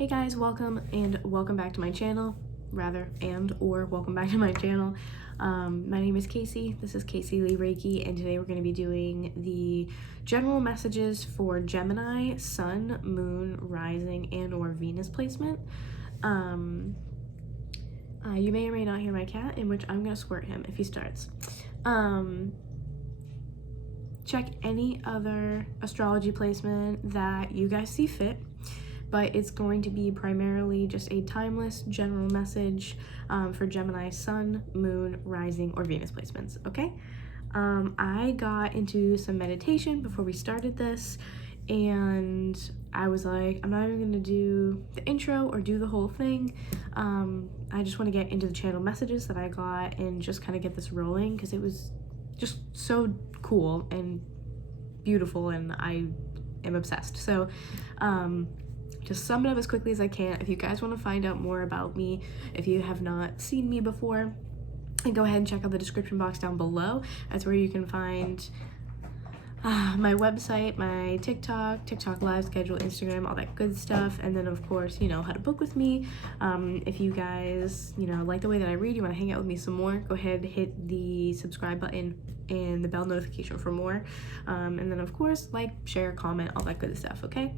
Hey guys, welcome back to my channel. Welcome back to my channel. My name is Casey. This is caseyleighreiki, and today we're going to be doing the general messages for Gemini, Sun, Moon, Rising, and or Venus placement. You may or may not hear my cat, in which I'm going to squirt him if he starts. Check any other astrology placement that you guys see fit, but it's going to be primarily just a timeless general message for Gemini, Sun, Moon, Rising, or Venus placements, okay? I got into some meditation before we started this, and I was like, I'm not even gonna do the intro or do the whole thing. I just want to get into the channel messages that I got and just kind of get this rolling, because it was just so cool and beautiful, and I am obsessed. So, to sum it up as quickly as I can, if you guys want to find out more about me, if you have not seen me before, and go ahead and check out the description box down below. That's where you can find my website, my TikTok live schedule, Instagram, all that good stuff. And then of course, how to book with me. If you guys, like the way that I read, you want to hang out with me some more, go ahead, hit the subscribe button and the bell notification for more. And then of course, like, share, comment, all that good stuff, okay?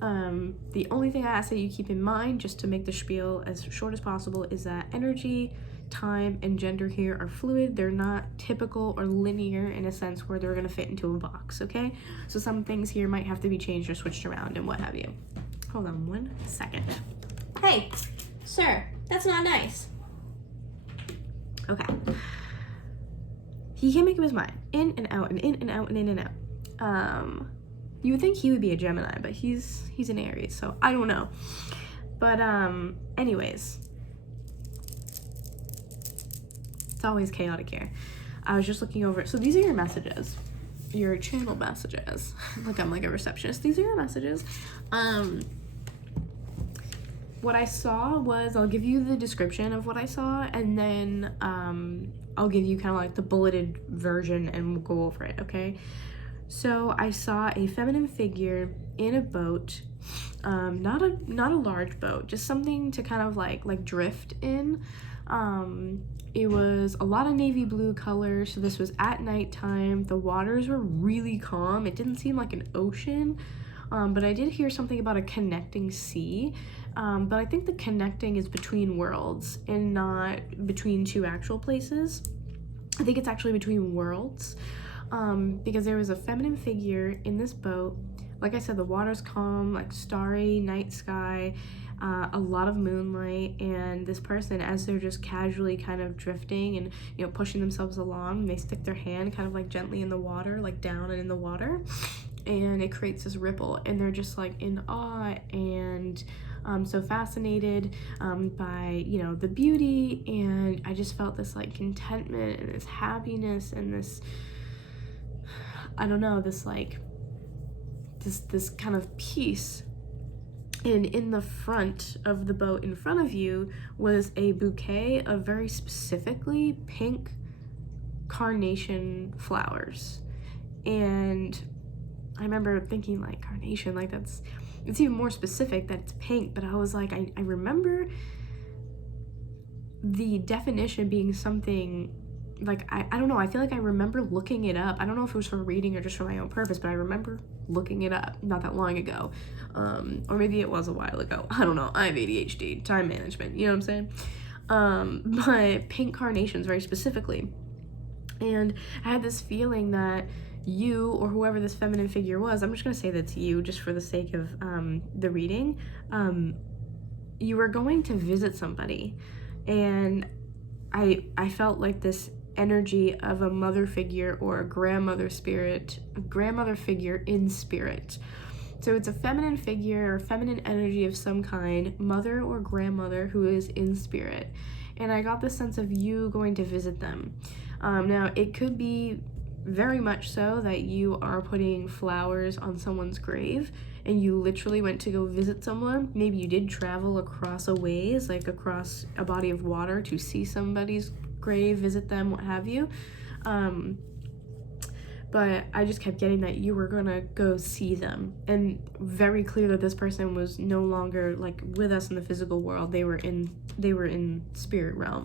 The only thing I ask that you keep in mind, just to make the spiel as short as possible, is that energy, time, and gender here are fluid. They're not typical or linear in a sense where they're going to fit into a box, okay? So some things here might have to be changed or switched around and what have you. Hold on 1 second. Hey, sir, that's not nice. Okay. He can't make up his mind. In and out and in and out and in and out. You would think he would be a Gemini, but he's an Aries, so I don't know. But anyways, it's always chaotic here. I was just looking over it. So these are your messages, your channel messages. Look, I'm like a receptionist. These are your messages. What I saw was, I'll give you the description of what I saw, and then I'll give you kind of like the bulleted version and we'll go over it, okay? So I saw a feminine figure in a boat, not a large boat, just something to kind of like drift in. It was a lot of navy blue color, so this was at nighttime. The waters were really calm. It didn't seem like an ocean, but I did hear something about a connecting sea. But I think the connecting is between worlds and not between two actual places. I think it's actually between worlds, because there was a feminine figure in this boat. Like I said, the water's calm, like starry night sky, a lot of moonlight, and this person, as they're just casually kind of drifting and pushing themselves along, they stick their hand kind of like gently in the water, like down and in the water, and it creates this ripple, and they're just like in awe and so fascinated by the beauty, and I just felt this like contentment and this happiness and this, I don't know, this like this kind of peace. And in the front of the boat in front of you was a bouquet of very specifically pink carnation flowers. And I remember thinking, like, carnation, like it's even more specific that it's pink, but I was like, I remember the definition being something like, I don't know, I feel like I remember looking it up. I don't know if it was for reading or just for my own purpose, but I remember looking it up not that long ago. Or maybe it was a while ago. I don't know. I have ADHD, time management, you know what I'm saying? But pink carnations very specifically. And I had this feeling that you, or whoever this feminine figure was, I'm just gonna say that's you just for the sake of the reading, you were going to visit somebody, and I felt like this energy of a mother figure or a grandmother figure in spirit. So it's a feminine figure or feminine energy of some kind, mother or grandmother who is in spirit, and I got the sense of you going to visit them. Now it could be very much so that you are putting flowers on someone's grave and you literally went to go visit someone. Maybe you did travel across a ways, like across a body of water, to see somebody's grave, visit them, what have you. but I just kept getting that you were gonna go see them, and very clear that this person was no longer like with us in the physical world. They were in spirit realm.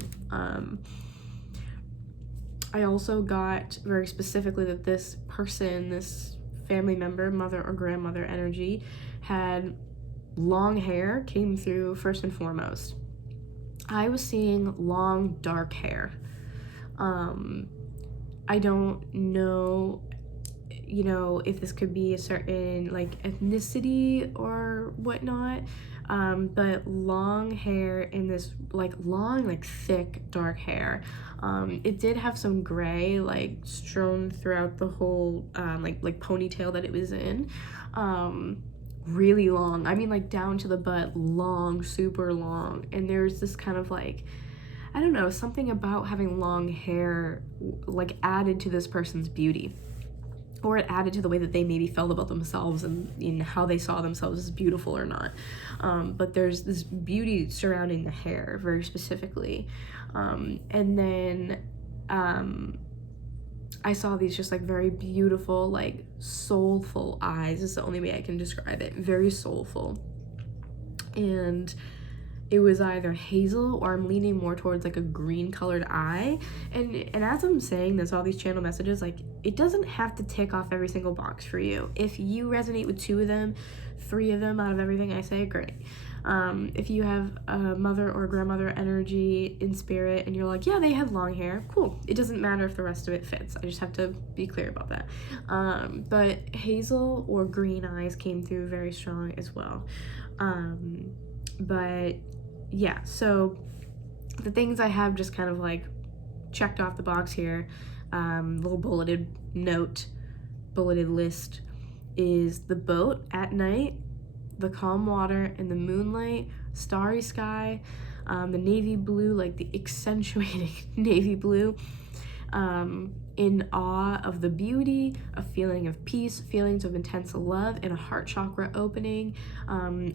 I also got very specifically that this person, this family member, mother or grandmother energy, had long hair, came through first and foremost. I was seeing long, dark hair. I don't know, if this could be a certain like ethnicity or whatnot, but long hair in this like long, like thick, dark hair. It did have some gray like strewn throughout the whole like ponytail that it was in. Really long. I mean, like down to the butt, long, super long. And there's this kind of like, I don't know, something about having long hair like added to this person's beauty, or it added to the way that they maybe felt about themselves and in how they saw themselves as beautiful or not. But there's this beauty surrounding the hair very specifically. And then I saw these just like very beautiful, like soulful eyes is the only way I can describe it. Very soulful. And it was either hazel, or I'm leaning more towards like a green colored eye. And as I'm saying this, all these channel messages, like it doesn't have to tick off every single box for you. If you resonate with 2 of them, 3 of them out of everything I say, great. If you have a mother or grandmother energy in spirit and you're like, yeah, they had long hair, cool. It doesn't matter if the rest of it fits. I just have to be clear about that. But hazel or green eyes came through very strong as well. But yeah, so the things I have just kind of like checked off the box here, little bulleted note, bulleted list, is the boat at night, the calm water and the moonlight, starry sky, the navy blue, like the accentuating navy blue, in awe of the beauty, a feeling of peace, feelings of intense love, and a heart chakra opening,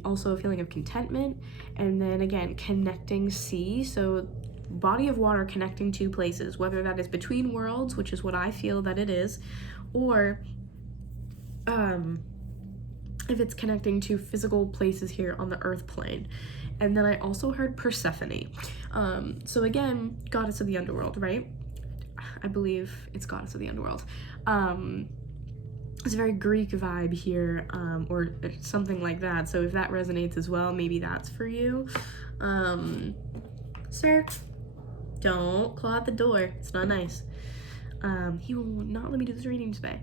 also a feeling of contentment, and then again, connecting sea, so body of water connecting 2 places, whether that is between worlds, which is what I feel that it is, or if it's connecting to physical places here on the earth plane. And then I also heard Persephone. So again, goddess of the underworld, right? I believe it's goddess of the underworld. It's a very Greek vibe here, or something like that. So if that resonates as well, maybe that's for you. Sir, don't claw at the door. It's not nice. He will not let me do this reading today.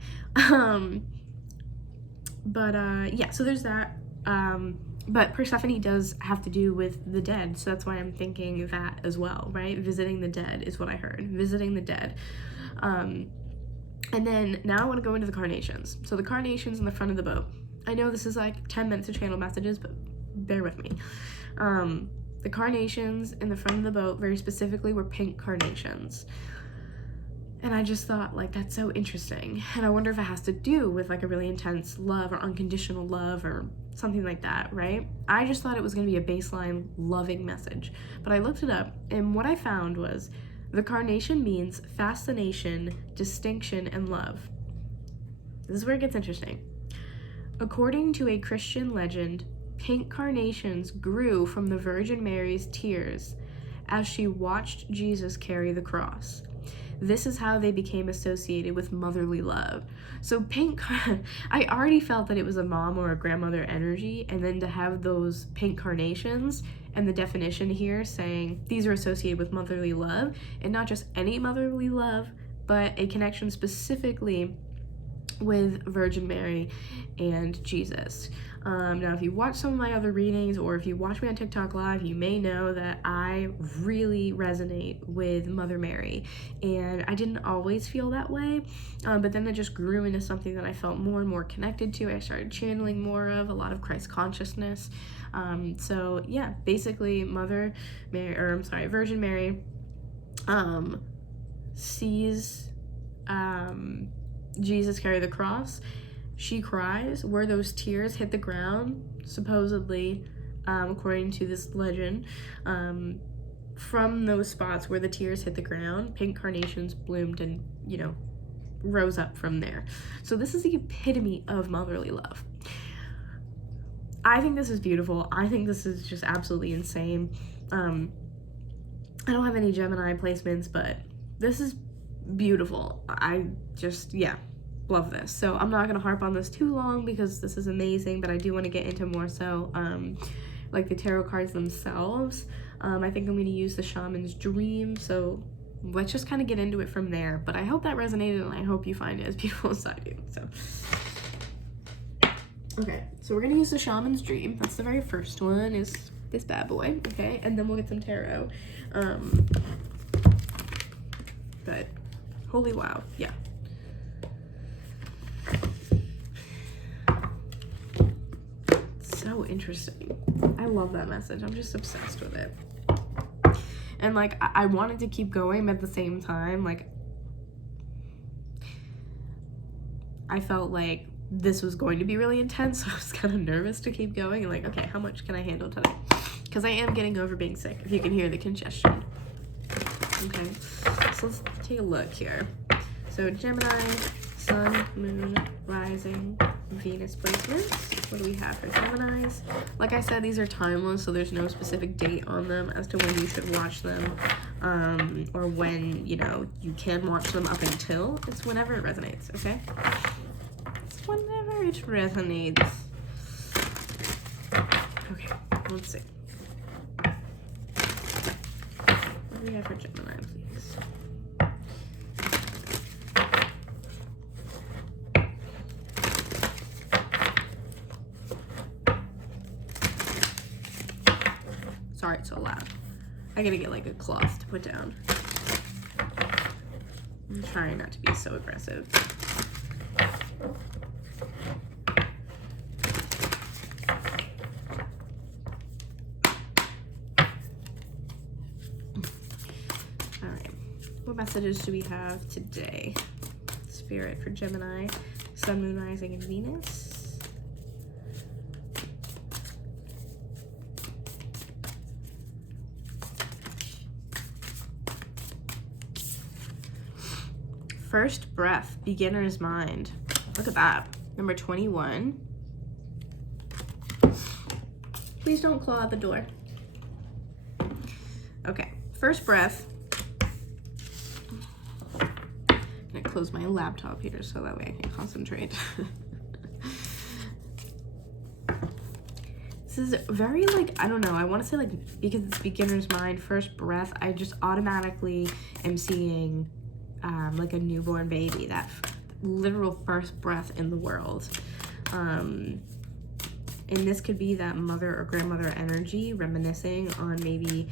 Yeah, so there's that. But Persephone does have to do with the dead, so that's why I'm thinking that as well, right? Visiting the dead is what I heard. Visiting the dead. And then now I want to go into the carnations. So the carnations in the front of the boat. I know this is like 10 minutes of channel messages, but bear with me. The carnations in the front of the boat, very specifically, were pink carnations. And I just thought, like, that's so interesting. And I wonder if it has to do with, like, a really intense love or unconditional love or something like that, right? I just thought it was going to be a baseline loving message. But I looked it up, and what I found was the carnation means fascination, distinction, and love. This is where it gets interesting. According to a Christian legend, pink carnations grew from the Virgin Mary's tears as she watched Jesus carry the cross. This is how they became associated with motherly love. So I already felt that it was a mom or a grandmother energy, and then to have those pink carnations and the definition here saying these are associated with motherly love, and not just any motherly love, but a connection specifically with Virgin Mary and Jesus. Now, if you watch some of my other readings, or if you watch me on TikTok Live, you may know that I really resonate with Mother Mary, and I didn't always feel that way, but then it just grew into something that I felt more and more connected to. I started channeling more of a lot of Christ consciousness. So yeah, basically Virgin Mary sees Jesus carry the cross. She cries. Where those tears hit the ground, supposedly, according to this legend, from those spots where the tears hit the ground, pink carnations bloomed and, rose up from there. So this is the epitome of motherly love. I think this is beautiful. I think this is just absolutely insane. I don't have any Gemini placements, but this is beautiful. I just, yeah, love this. So I'm not going to harp on this too long because this is amazing, but I do want to get into more so like the tarot cards themselves. I think I'm going to use the Shaman's Dream, so let's just kind of get into it from there. But I hope that resonated, and I hope you find it as beautiful as I do. So, okay, so we're going to use the Shaman's Dream. That's the very first one, is this bad boy, okay? And then we'll get some tarot. But holy wow, yeah. So interesting. I love that message. I'm just obsessed with it. And like I wanted to keep going, but at the same time, like I felt like this was going to be really intense, so I was kind of nervous to keep going. And like, okay, how much can I handle today? Because I am getting over being sick, if you can hear the congestion. Okay, so let's take a look here. So Gemini, Sun, Moon, Rising, Venus placements. What do we have for Geminis? Like I said, these are timeless, so there's no specific date on them as to when you should watch them, or when, you know, you can watch them up until. It's whenever it resonates, okay? It's whenever it resonates. Okay, let's see. What do we have for Gemini, please? Sorry, it's so loud. I gotta get like a cloth to put down. I'm trying not to be so aggressive. Alright, what messages do we have today? Spirit for Gemini, Sun, Moon, Rising, and Venus. First breath, beginner's mind. Look at that. Number 21. Please don't claw at the door. Okay, first breath. I'm gonna close my laptop here so that way I can concentrate. This is very like, I don't know, I want to say like, because it's beginner's mind, first breath, I just automatically am seeing like a newborn baby, that literal first breath in the world. And this could be that mother or grandmother energy reminiscing on maybe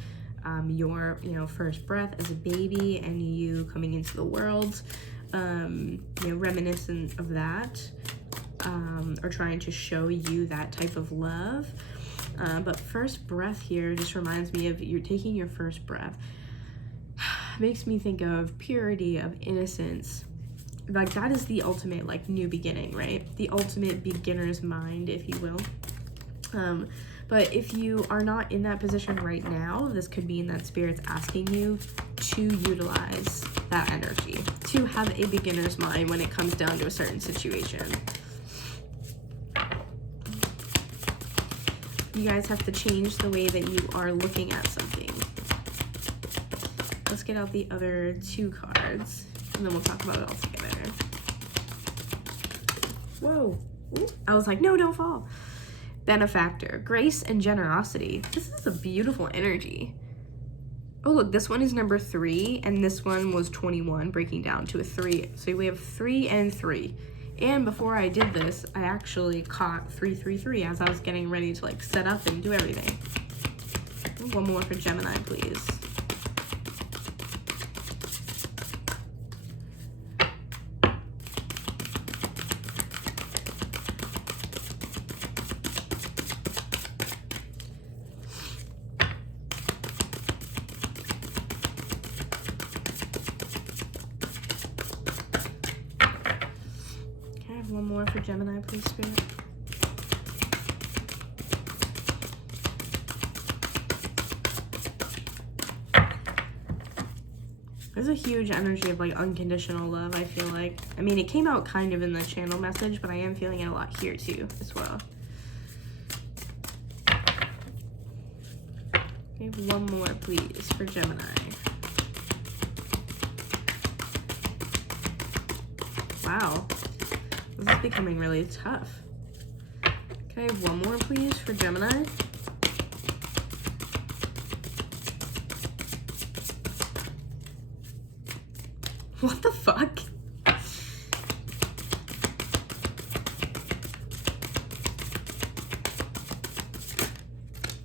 your, you know, first breath as a baby and you coming into the world, you know, reminiscent of that, or trying to show you that type of love. But first breath here just reminds me of you're taking your first breath. Makes me think of purity, of innocence. Like that is the ultimate like new beginning, right? The ultimate beginner's mind, if you will. But if you are not in that position right now, this could mean that Spirit's asking you to utilize that energy, to have a beginner's mind when it comes down to a certain situation. You guys have to change the way that you are looking at something. Let's get out the other two cards, and then we'll talk about it all together. Whoa. Ooh. I was like, no, don't fall. Benefactor, grace and generosity. This is a beautiful energy. Oh, look, this one is number 3, and this one was 21, breaking down to a 3. So we have 3 and 3. And before I did this, I actually caught 333 as I was getting ready to like set up and do everything. One more for Gemini, please. One more for Gemini, please, Spirit. There's a huge energy of like unconditional love, I feel like. I mean, it came out kind of in the channel message, but I am feeling it a lot here too as well. Okay, one more please for Gemini. Wow, this is becoming really tough. Okay, one more please for Gemini. What the fuck?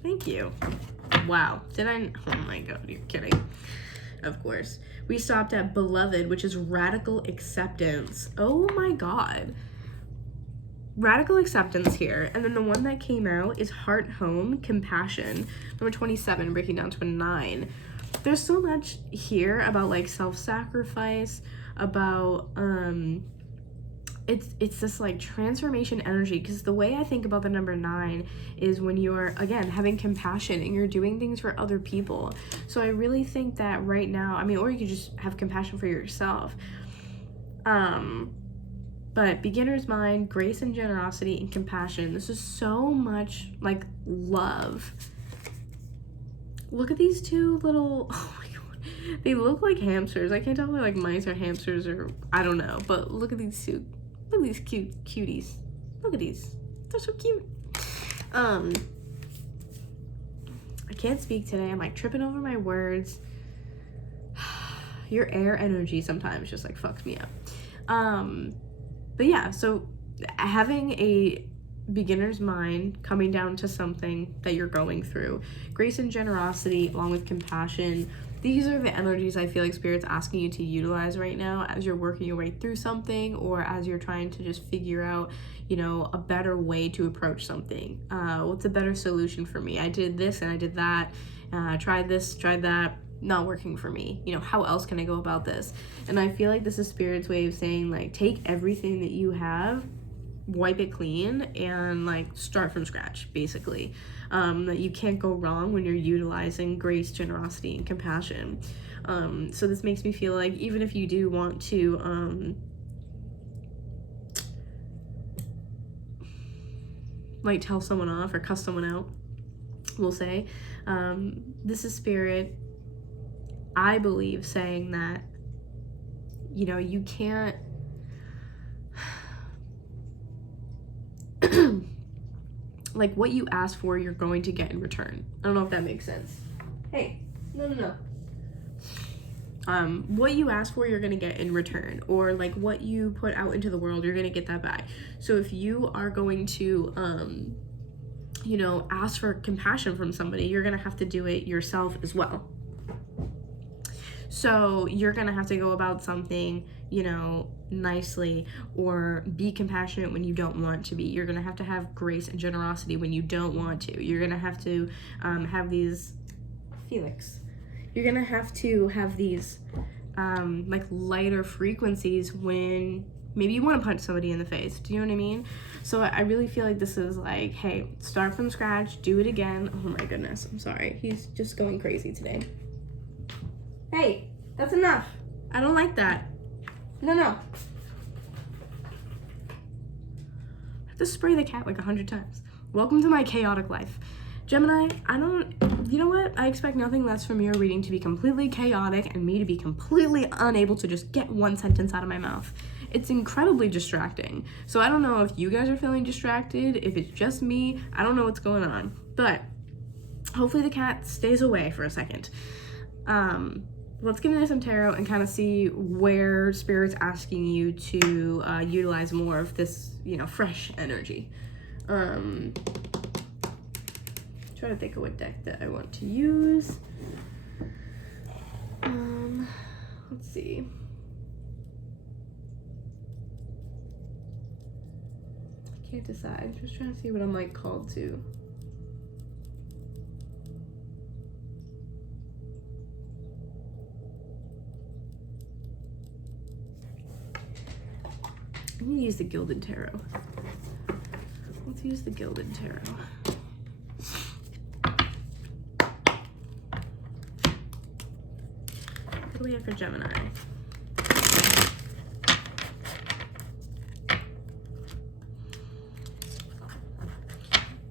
Thank you. Wow. Did I? Oh my god, you're kidding. Of course. We stopped at beloved, which is radical acceptance. Oh my god. Radical acceptance here. And then the one that came out is heart, home, compassion. Number 27, breaking down to a 9. There's so much here about like self-sacrifice, about it's this like transformation energy, because the way I think about the number 9 is when you're again having compassion and you're doing things for other people. So I really think that right now, I mean, or you could just have compassion for yourself. But beginner's mind, grace and generosity and compassion. This is so much like love. Look at these two little, oh my god, they look like hamsters. I can't tell if they're like mice or hamsters or I don't know, but look at these two. Look at these cute cuties. Look at these. They're so cute. I can't speak today. I'm like tripping over my words. Your air energy sometimes just like fucks me up. But yeah, so having a beginner's mind, coming down to something that you're going through, grace and generosity along with compassion, these are the energies I feel like Spirit's asking you to utilize right now as you're working your way through something, or as you're trying to just figure out, you know, a better way to approach something. What's a better solution for me? I did this and I did that, tried this, tried that, not working for me. You know, how else can I go about this? And I feel like this is Spirit's way of saying, like, take everything that you have, wipe it clean, and like start from scratch, basically. That you can't go wrong when you're utilizing grace, generosity, and compassion. So this makes me feel like even if you do want to like tell someone off or cuss someone out, we'll say, this is Spirit, I believe, saying that, you know, you can't like what you ask for, you're going to get in return. I don't know if that makes sense. Hey, no. What you ask for, you're gonna get in return, or like what you put out into the world, you're gonna get that back. So if you are going to, you know, ask for compassion from somebody, you're gonna have to do it yourself as well. So you're gonna have to go about something, you know, nicely, or be compassionate when you don't want to be. You're gonna have to have grace and generosity when you don't want to. You're gonna have to have these, Felix, you're gonna have to have these like lighter frequencies when maybe you want to punch somebody in the face. Do you know what I mean? So I really feel like this is like, hey, start from scratch, do it again. Oh my goodness, I'm sorry. He's just going crazy today. Hey, that's enough. I don't like that. No. I have to spray the cat like 100 times. Welcome to my chaotic life. Gemini, you know what? I expect nothing less from your reading to be completely chaotic and me to be completely unable to just get one sentence out of my mouth. It's incredibly distracting. So I don't know if you guys are feeling distracted, if it's just me. I don't know what's going on. But hopefully the cat stays away for a second. Let's get into some tarot and kind of see where Spirit's asking you to utilize more of this, you know, fresh energy. Try to think of what deck that I want to use. Let's see. I can't decide. Just trying to see what I'm like called to. I'm gonna use the Gilded Tarot. Let's use the Gilded Tarot. What do we have for Gemini?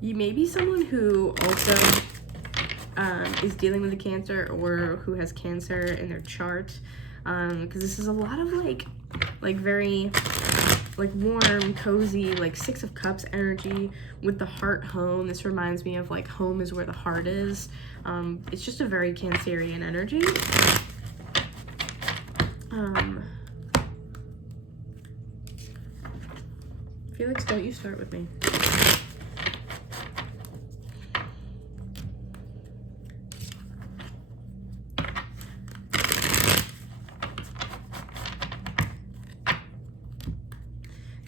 You may be someone who also is dealing with a Cancer, or who has Cancer in their chart, because this is a lot of like very like warm, cozy, like Six of Cups energy with the heart home. This reminds me of like home is where the heart is. It's just a very Cancerian energy. Felix, don't you start with me.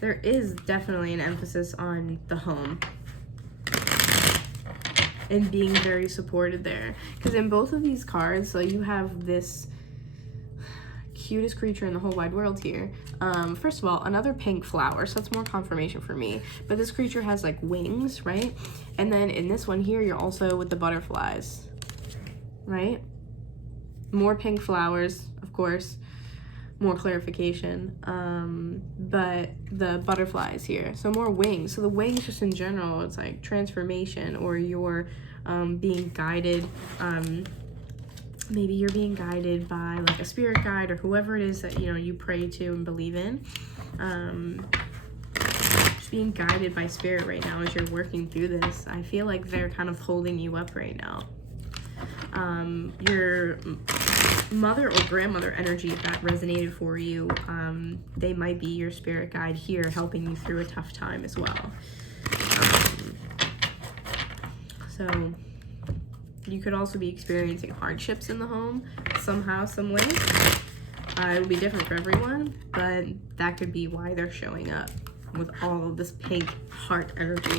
There is definitely an emphasis on the home and being very supported there. Because in both of these cards, so you have this cutest creature in the whole wide world here. First of all, another pink flower, so that's more confirmation for me. But this creature has like wings, right? And then in this one here, you're also with the butterflies, right? More pink flowers, of course. More clarification, but the butterflies here, so more wings. So the wings just in general, it's like transformation, or you're being guided. Maybe you're being guided by like a spirit guide or whoever it is that, you know, you pray to and believe in. Just being guided by spirit right now as you're working through this. I feel like they're kind of holding you up right now. Your mother or grandmother energy, if that resonated for you, they might be your spirit guide here, helping you through a tough time as well. So you could also be experiencing hardships in the home somehow, some way. It will be different for everyone, but that could be why they're showing up with all of this pink heart energy.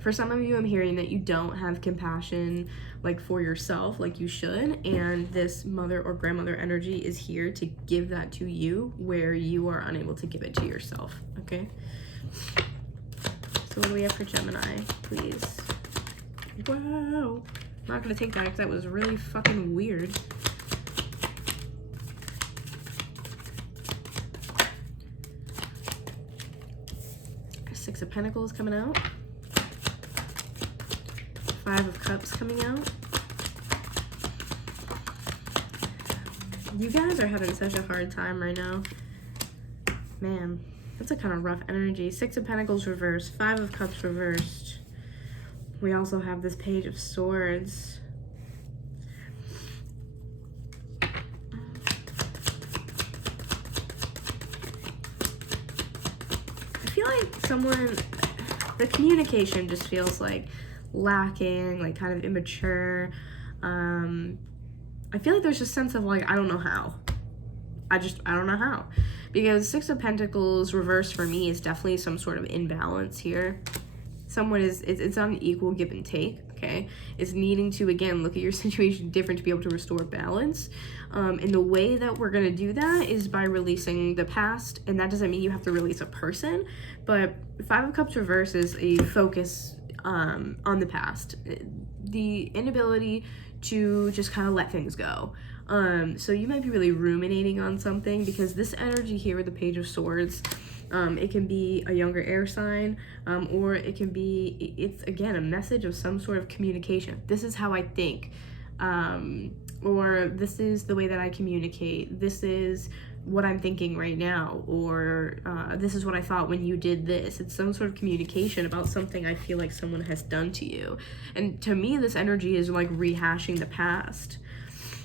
For some of you, I'm hearing that you don't have compassion like for yourself like you should, and this mother or grandmother energy is here to give that to you where you are unable to give it to yourself, okay? So what do we have for Gemini, please? Wow. I'm not gonna take that because that was really fucking weird. Six of Pentacles coming out. Five of Cups coming out. You guys are having such a hard time right now. Man, that's a kind of rough energy. Six of Pentacles reversed. Five of Cups reversed. We also have this Page of Swords. I feel like the communication just feels like lacking, like kind of immature. I feel like there's a sense of like, I don't know how. I don't know how. Because Six of Pentacles reversed for me is definitely some sort of imbalance here. Someone it's on an equal give and take, okay? It's needing to, again, look at your situation different to be able to restore balance. And the way that we're gonna do that is by releasing the past, and that doesn't mean you have to release a person, but Five of Cups reverse is a focus on the past, the inability to just kind of let things go. So you might be really ruminating on something, because this energy here with the Page of Swords, it can be a younger air sign, or it can be, it's again a message of some sort of communication. This is how I think, or this is the way that I communicate. This is what I'm thinking right now, or this is what I thought when you did this. It's some sort of communication about something I feel like someone has done to you. And to me, this energy is like rehashing the past.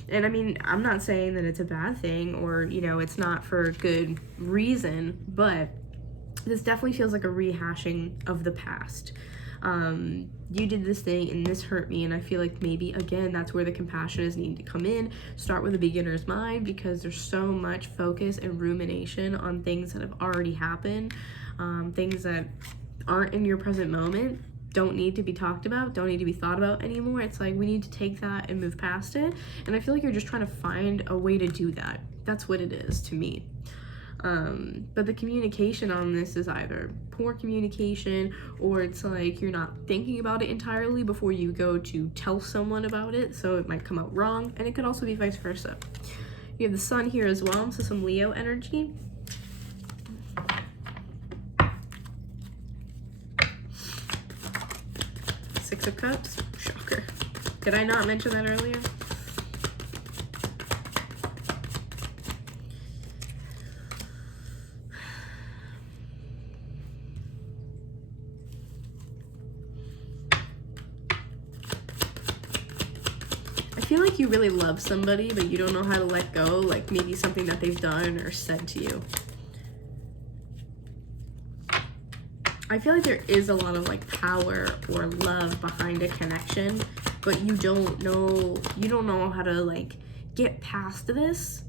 And I mean, I'm not saying that it's a bad thing, or, you know, it's not for good reason, but this definitely feels like a rehashing of the past. You did this thing and this hurt me, and I feel like maybe, again, that's where the compassion is needing to come in. Start with a beginner's mind, because there's so much focus and rumination on things that have already happened, things that aren't in your present moment, don't need to be talked about, don't need to be thought about anymore. It's like we need to take that and move past it, and I feel like you're just trying to find a way to do that. That's what it is to me. But the communication on this is either poor communication, or it's like you're not thinking about it entirely before you go to tell someone about it, so it might come out wrong, and it could also be vice versa. You have the sun here as well, so some Leo energy. Six of Cups, shocker. Did I not mention that earlier? I feel like you really love somebody, but you don't know how to let go, like maybe something that they've done or said to you. I feel like there is a lot of like power or love behind a connection, but you don't know how to like get past this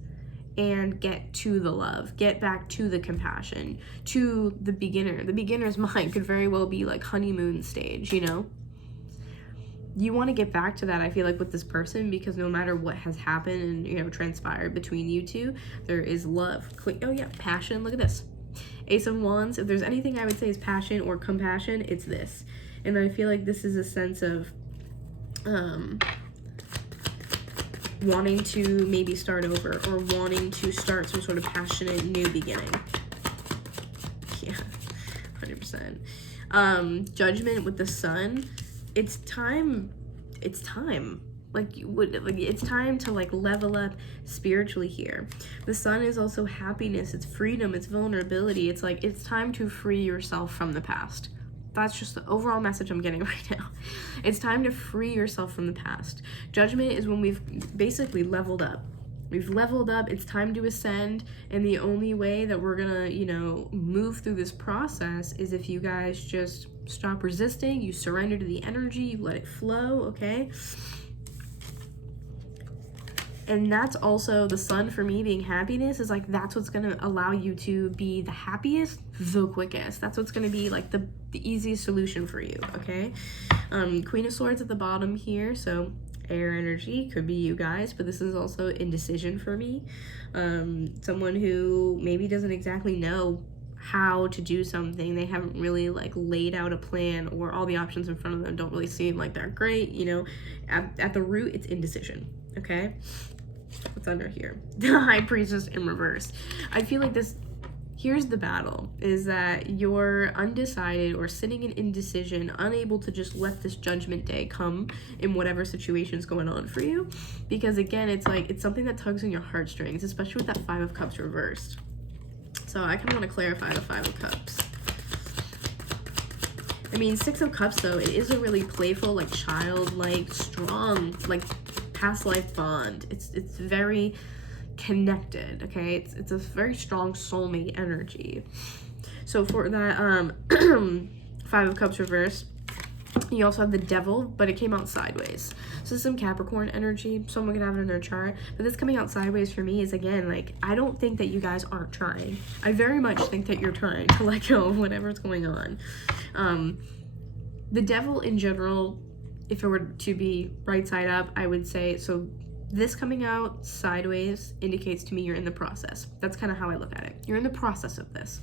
and get to the love, get back to the compassion, to the beginner. The beginner's mind could very well be like honeymoon stage, you know? You want to get back to that, I feel like, with this person, because no matter what has happened and, you know, transpired between you two, there is love. Oh yeah, passion, look at this. Ace of Wands, if there's anything I would say is passion or compassion, it's this. And I feel like this is a sense of wanting to maybe start over, or wanting to start some sort of passionate new beginning. Yeah, 100%. Judgment with the sun. It's time. It's time to like level up spiritually here. The sun is also happiness, it's freedom, it's vulnerability. It's like it's time to free yourself from the past. That's just the overall message I'm getting right now. It's time to free yourself from the past. Judgment is when we've basically leveled up. We've leveled up, it's time to ascend, and the only way that we're gonna, you know, move through this process is if you guys just stop resisting, you surrender to the energy, you let it flow, okay? And that's also the sun for me being happiness, is like that's what's gonna allow you to be the happiest the quickest. That's what's gonna be like the easiest solution for you, okay? Queen of Swords at the bottom here, so air energy, could be you guys, but this is also indecision for me. Someone who maybe doesn't exactly know how to do something. They haven't really like laid out a plan, or all the options in front of them don't really seem like they're great, you know. At the root, it's indecision, okay? What's under here? The High Priestess in reverse. I feel like this, here's the battle, is that you're undecided or sitting in indecision, unable to just let this judgment day come in whatever situation's going on for you. Because again, it's like, it's something that tugs on your heartstrings, especially with that Five of Cups reversed. So I kind of want to clarify the Five of Cups. I mean, Six of Cups though, it is a really playful, like childlike, strong, like past life bond. It's very connected, okay? It's a very strong soulmate energy. So for that Five of Cups reverse, you also have the Devil, but it came out sideways. So this is some Capricorn energy. Someone could have it in their chart, but this coming out sideways for me is, again, like, I don't think that you guys aren't trying. I very much think that you're trying to let go of whatever's going on. The Devil in general, if it were to be right side up, I would say, so this coming out sideways indicates to me you're in the process. That's kind of how I look at it. You're in the process of this.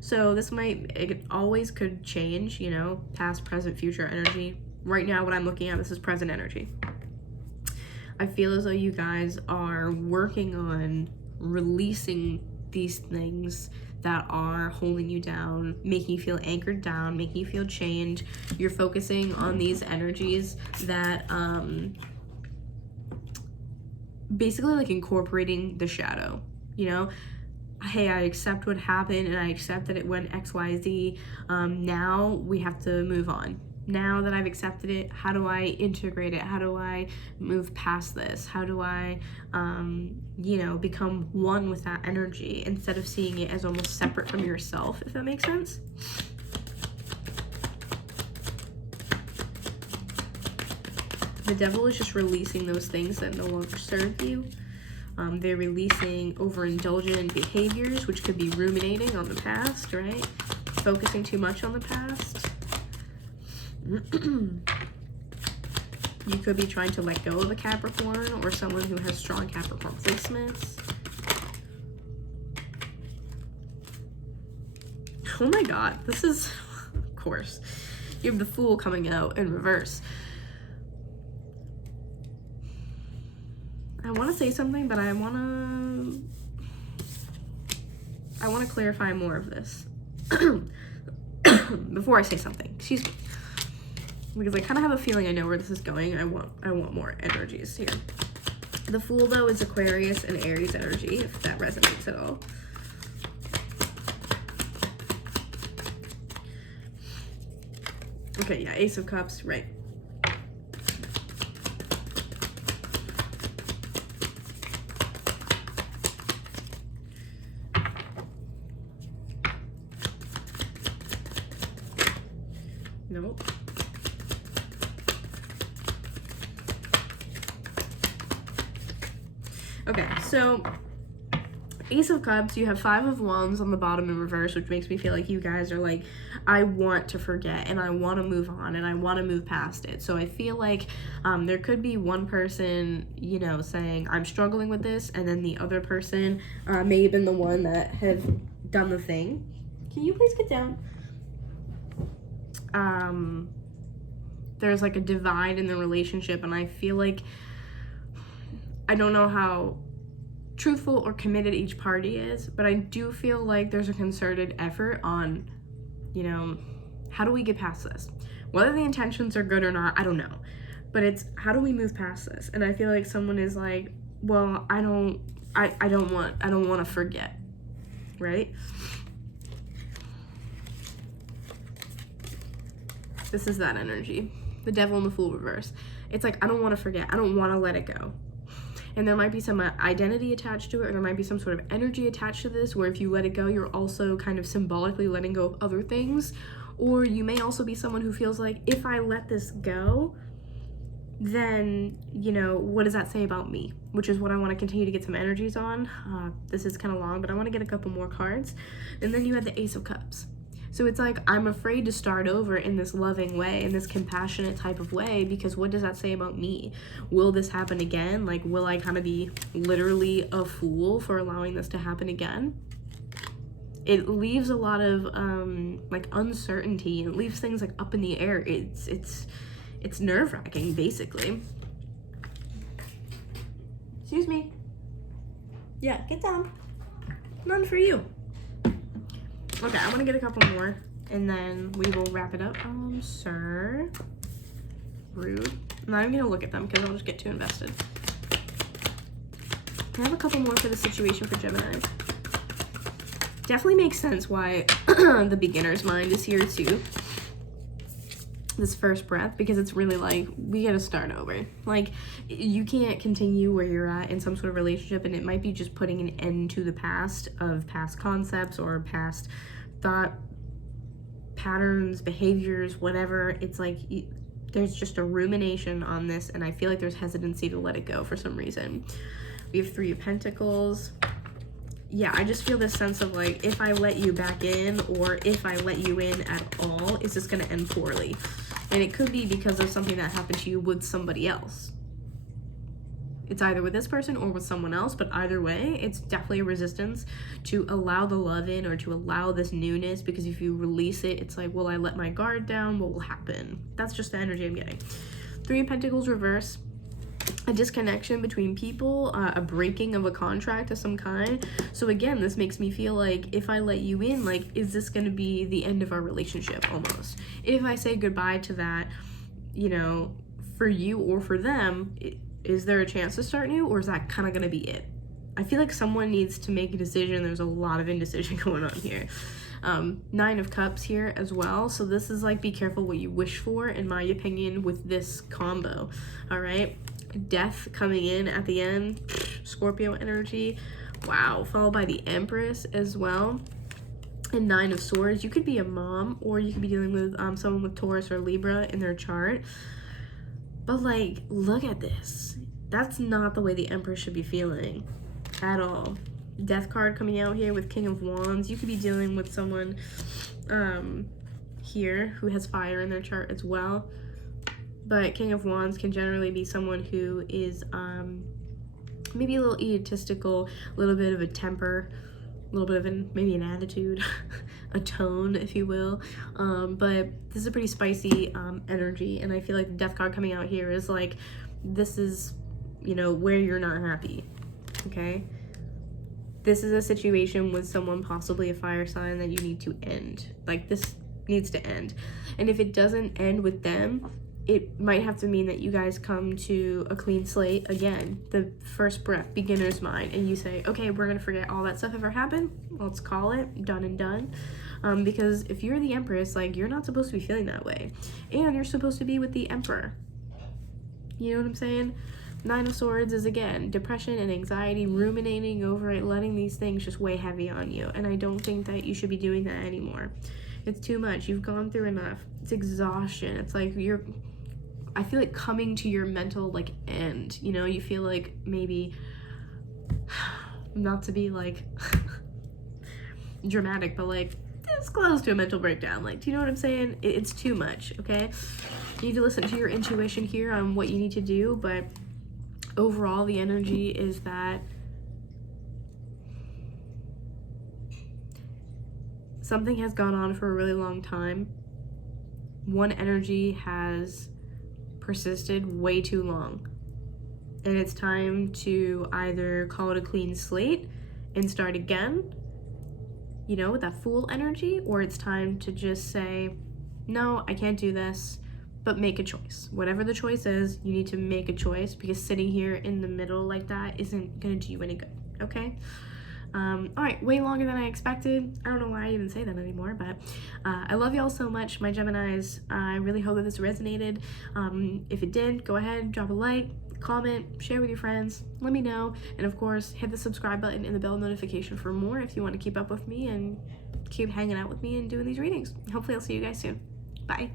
So this it always could change, you know, past, present, future energy. Right now, what I'm looking at, this is present energy. I feel as though you guys are working on releasing these things that are holding you down, making you feel anchored down, making you feel chained. You're focusing on these energies that, basically like incorporating the shadow, you know? Hey, I accept what happened and I accept that it went XYZ. Now we have to move on. Now that I've accepted it, how do I integrate it? How do I move past this? How do I, you know, become one with that energy instead of seeing it as almost separate from yourself, if that makes sense? The Devil is just releasing those things that no longer serve you. They're releasing overindulgent behaviors, which could be ruminating on the past, right? Focusing too much on the past. You could be trying to let go of a Capricorn or someone who has strong Capricorn placements. Oh my god, this is, of course, you have the Fool coming out in reverse. I want to say something, but I want to clarify more of this before I say something. Excuse me, because I kind of have a feeling I know where this is going. I want more energies here. The Fool, though, is Aquarius and Aries energy, if that resonates at all. Okay, yeah, Ace of Cups, right. Nope. Okay, so Ace of Cups, you have 5 of Wands on the bottom in reverse, which makes me feel like you guys are like, I want to forget and I want to move on and I want to move past it. So I feel like there could be one person, you know, saying, I'm struggling with this, and then the other person may have been the one that have done the thing. Can you please get down? There's like a divide in the relationship, and I feel like, I don't know how truthful or committed each party is, but I do feel like there's a concerted effort on, you know, how do we get past this? Whether the intentions are good or not, I don't know, but it's how do we move past this? And I feel like someone is like, well, I don't want to forget, right? This is that energy. The Devil and the Fool reverse. It's like, I don't want to forget. I don't want to let it go. And there might be some identity attached to it, or there might be some sort of energy attached to this, where if you let it go, you're also kind of symbolically letting go of other things. Or you may also be someone who feels like, if I let this go, then, you know, what does that say about me? Which is what I want to continue to get some energies on. This is kind of long, but I want to get a couple more cards. And then you have the Ace of Cups. So it's like, I'm afraid to start over in this loving way, in this compassionate type of way, because what does that say about me? Will this happen again? Like, will I kind of be literally a fool for allowing this to happen again? It leaves a lot of like uncertainty. It leaves things like up in the air. It's nerve-wracking, basically. Excuse me. Yeah, get down. None for you. Okay, I want to get a couple more, and then we will wrap it up. Sir. Rude. I'm not even going to look at them, because I'll just get too invested. I have a couple more for the situation for Gemini. Definitely makes sense why the beginner's mind is here, too. This first breath, because it's really like, we gotta start over. Like, you can't continue where you're at in some sort of relationship, and it might be just putting an end to the past of past concepts or past thought patterns, behaviors, whatever. It's like there's just a rumination on this, and I feel like there's hesitancy to let it go for some reason. We have 3 of Pentacles. Yeah, I just feel this sense of like, if I let you back in, or if I let you in at all, is this going to end poorly? And it could be because of something that happened to you with somebody else. It's either with this person or with someone else, but either way, it's definitely a resistance to allow the love in, or to allow this newness, because if you release it, it's like, well, I let my guard down, what will happen? That's just the energy I'm getting. 3 of Pentacles reverse. A disconnection between people, a breaking of a contract of some kind. So again, this makes me feel like, if I let you in, like, is this going to be the end of our relationship almost? If I say goodbye to that, you know, for you or for them, is there a chance to start new, or is that kind of going to be it? I feel like someone needs to make a decision. There's a lot of indecision going on here. 9 of Cups here as well. So this is like, be careful what you wish for, in my opinion, with this combo. All right. Death coming in at the end. Scorpio energy. Wow. Followed by the Empress as well. And 9 of Swords. You could be a mom, or you could be dealing with someone with Taurus or Libra in their chart. But like, look at this. That's not the way the Empress should be feeling at all. Death card coming out here with King of Wands. You could be dealing with someone here who has fire in their chart as well. But King of Wands can generally be someone who is maybe a little egotistical, a little bit of a temper, little bit of maybe an attitude, a tone, if you will. But this is a pretty spicy energy, and I feel like the Death card coming out here is like, this is, you know, where you're not happy, okay? This is a situation with someone, possibly a fire sign, that you need to end. Like, this needs to end. And if it doesn't end with them, it might have to mean that you guys come to a clean slate again, the first breath, beginner's mind, and you say, okay, we're gonna forget all that stuff ever happened. Let's call it done and done. Because if you're the Empress, like, you're not supposed to be feeling that way. And you're supposed to be with the Emperor. You know what I'm saying? Nine of Swords is, again, depression and anxiety, ruminating over it, letting these things just weigh heavy on you. And I don't think that you should be doing that anymore. It's too much. You've gone through enough. It's exhaustion. It's like I feel like coming to your mental, like, end. You know, you feel like maybe, not to be, like, dramatic, but, like, it's close to a mental breakdown. Like, do you know what I'm saying? It's too much, okay? You need to listen to your intuition here on what you need to do, but overall, the energy is that something has gone on for a really long time. One energy has persisted way too long. And it's time to either call it a clean slate and start again, you know, with that Fool energy, or it's time to just say, no, I can't do this, but make a choice. Whatever the choice is, you need to make a choice, because sitting here in the middle like that isn't gonna do you any good, okay? All right, way longer than I expected. I don't know why I even say that anymore, but I love y'all so much, my Geminis. I really hope that this resonated. If it did, go ahead, drop a like, comment, share with your friends, let me know, and of course, hit the subscribe button and the bell notification for more if you want to keep up with me and keep hanging out with me and doing these readings. Hopefully I'll see you guys soon. Bye.